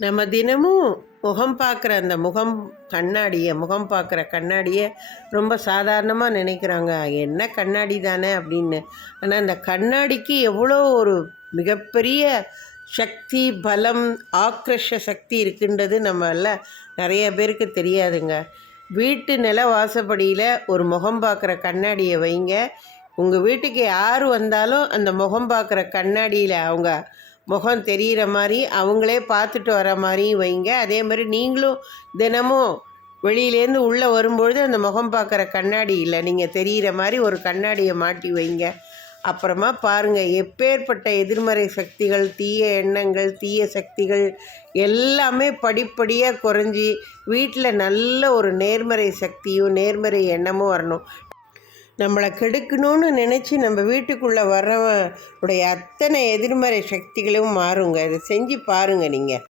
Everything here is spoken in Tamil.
நம்ம தினமும் முகம் பார்க்குற அந்த முகம் பார்க்குற கண்ணாடியை ரொம்ப சாதாரணமாக நினைக்கிறாங்க. என்ன கண்ணாடி தானே அப்படின்னு. ஆனால் அந்த கண்ணாடிக்கு எவ்வளோ ஒரு மிகப்பெரிய சக்தி, பலம், ஆக்ரோஷ சக்தி இருக்குன்றது நம்மள நிறைய பேருக்கு தெரியாதுங்க. வீட்டு நில வாசப்படியில் ஒரு முகம் பார்க்குற கண்ணாடியை வைங்க. உங்கள் வீட்டுக்கு யார் வந்தாலும் அந்த முகம் பார்க்குற கண்ணாடியில் அவங்க முகம் தெரிகிற மாதிரி அவங்களே பார்த்துட்டு வர மாதிரியும் வைங்க. அதே மாதிரி நீங்களும் தினமும் வெளியிலேருந்து உள்ளே வரும்பொழுது அந்த முகம் பார்க்குற கண்ணாடியில் நீங்கள் தெரிகிற மாதிரி ஒரு கண்ணாடியை மாட்டி வைங்க. அப்புறமா பாருங்கள், எப்பேற்பட்ட எதிர்மறை சக்திகள், தீய எண்ணங்கள், தீய சக்திகள் எல்லாமே படிப்படியாக குறைஞ்சி வீட்டில் நல்ல ஒரு நேர்மறை சக்தியும் நேர்மறை எண்ணமும் வரணும். நம்மளை கெடுக்கணும்னு நினச்சி நம்ம வீட்டுக்குள்ளே வர்றவனுடைய அத்தனை எதிர்மறை சக்திகளும் மாறுங்க. இதை செஞ்சு பாருங்கள் நீங்கள்.